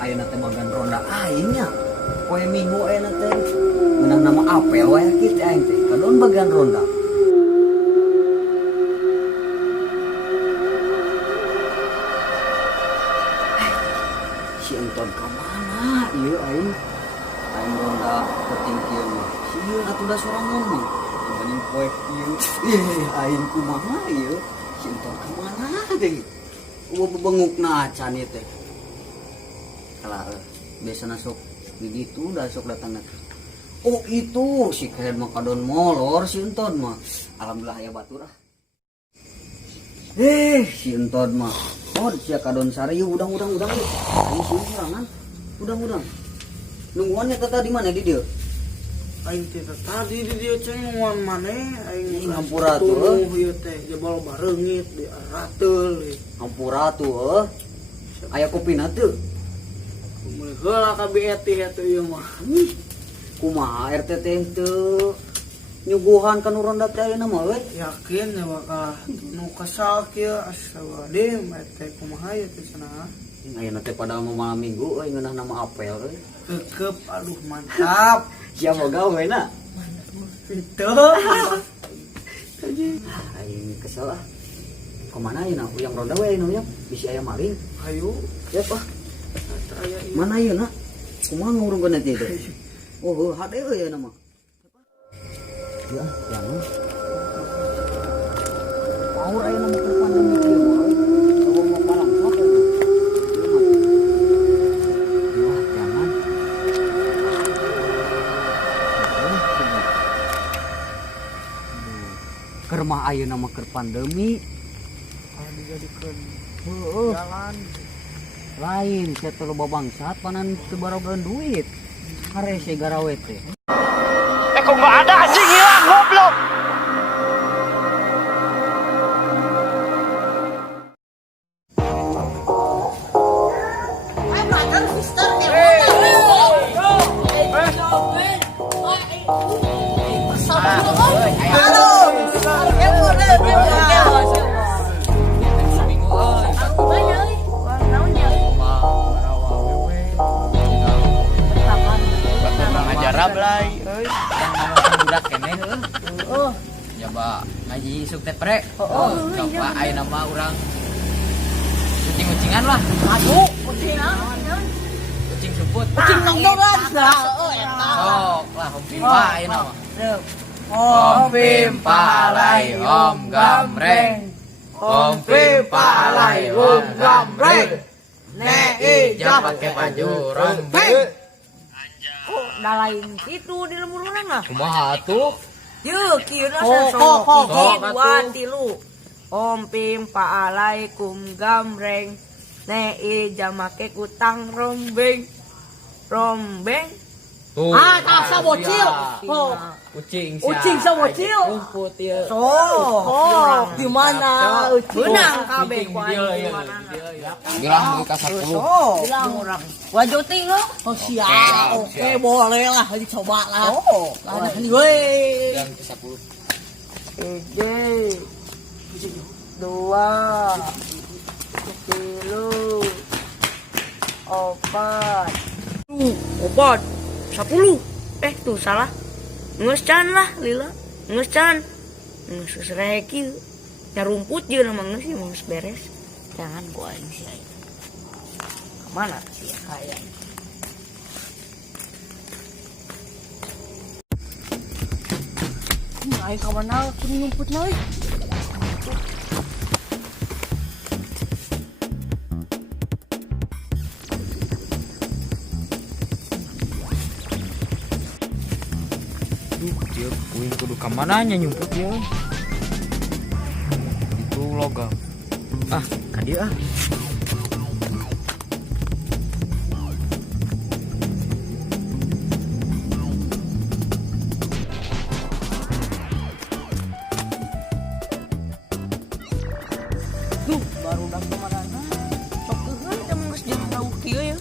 Ayeuna teh magan ronda aing nya. Poe Minggu ayeuna teh meunang nama apel wae kitu aing teh. Kadon bagan ronda. Si enton ka mana ieu aing? Aing ronda penting kieu mah. Si ieu atuh da sorangan mah. Dibanding poe ieu. Aing kumaha ieu? Si enton ka mana deui? Bengukna acan ieu teh. Kalah biasana sok di ditu da sok datang teh. Oh itu si keren mah kadon molor si enton mah. Alhamdulillah aya batur ah. Si enton mah. Oh sia kadon sare yeuh udang. Aing sieun sorangan. Udang. Nungguan eta tadi mana di dieu? Aing teh tadi di dieu cenguan maneh aing ngampura tuh. Ieu teh jebol bareungit di rateul. Hampura tuh. Aya kopina teu? Mulai heula ka BET atuh ieu mah. Kumaha RT teh teu nyuguhan kan ronda teh ayeuna mah we? Yakin ya bakal nu kasal kieu astagfirullahaladzim teh kumaha ya teh cenah. Ayeuna teh pada malam minggu euy ngeunah nama apel euy. Keukeup aduh mantap. Sia boga weuna. Teu. Aing kesel ah. Kemana ayeuna uyang ronda we ayeuna uyang? Bisi aya maling. Hayu. Ya Pak. Aya ieu. Mana ayeuna? Kumaha ngurungkeun teh teh? Oh, hade euy ayeuna mah. Ya, jangan. Paur ayeuna mah keur pandemi kieu mah. Coba mau parang sok ayeuna. Wah, jangan. Keur mah ayeuna mah keur pandemi. Dijadikeun Heueuh. jalan. Lain sia teh loba bangsat panan teu barogan duit. Harese garawe teh. Kok enggak ada anjing hilang goblok. Rablay euy budak keneh heuh. Nyoba ngaji isuk teh pre. Coba ayeuna mah urang kucing-kucingan lah. Aduh, kucing Kucing suput. kucing nongdoran lah. Sok lah hom pimpa ayeuna mah. Hom pimpa lai hom gamreng. Hom pimpa lai hom gamreng. Nei jangan pakai baju rombeng. Kok da lain kitu di lembur urang mah. Kumaha atuh? Yeuh, kieu na sok. Hiji, dua, tilu. Om pim paalaikum gamreng. Nei jamake kutang rombeng. Tuh. Tak sabocil. Oh, Kucing Kucing sabocil. Rumput ieu. sok. Di mana? Benang kabeh ku aing. Bilang muka 10. Bilang urang. Wajoting lo. Oh siap. Oke, boleh lah dicoba lah. Lah ini we. Bilang 10. Hiji, dua, tilu, opat, 10. Tuh salah. Ngeus can lah, lila. Ngeus can. Ngeus reki. Ya rumput je nama ngeus sih ngeus beres. Jangan gua aing sih aing. Kemana sih kayak? Aing kemana? Kudu ngumput euy. Dia puing kudu ka mananya nyumput dia. Itu logam. Ka dia ah. Baru dak kemana? Sok teuheun teh geus jeung jauh kieu ya.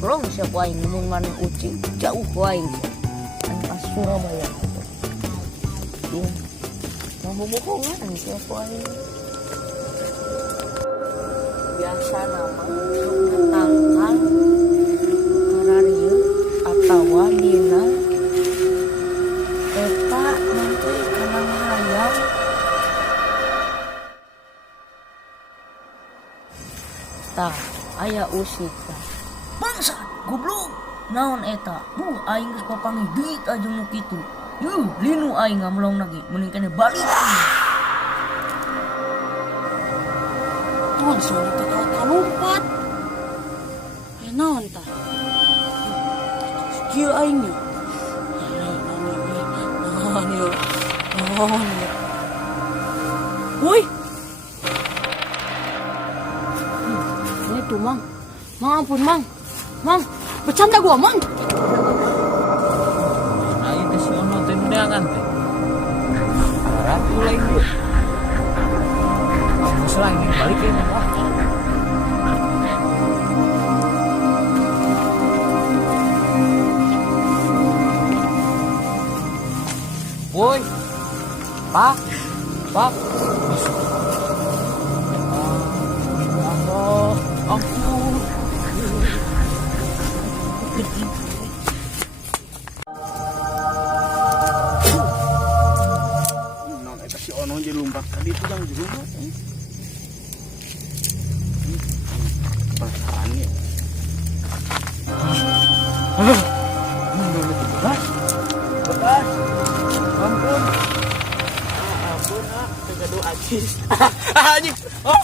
Belum siapa aing ngomongan ucing jauh ku aing. Kan pas Surabaya. Iya. Mau bohongan siapa aing. Biasa nama sok datangkan tah aya usik tah. Bangsat, goblok. Naon eta? Aing geus papanggih duit aja nu kitu. Linu aing ngamlong lagi, mending kene balik. Tuan soalnya teh kalumpat. Naon tah? Kieu aing nya. Naon ya? Woi. Ini tuh, Mang. Mang ampun, Mang. Mang, bercanda gua, Mang. Nah ini si ono teh undangan teh. Ratu lain dia. Masalah ini balikin apa? Woi, Pak, Allah, ampun. Nah, eta si Ono jadi lompat tadi itu yang juga. Perasaannya. Bekas. Ampun. Ampun, tega doa acis. Anjing. Oh.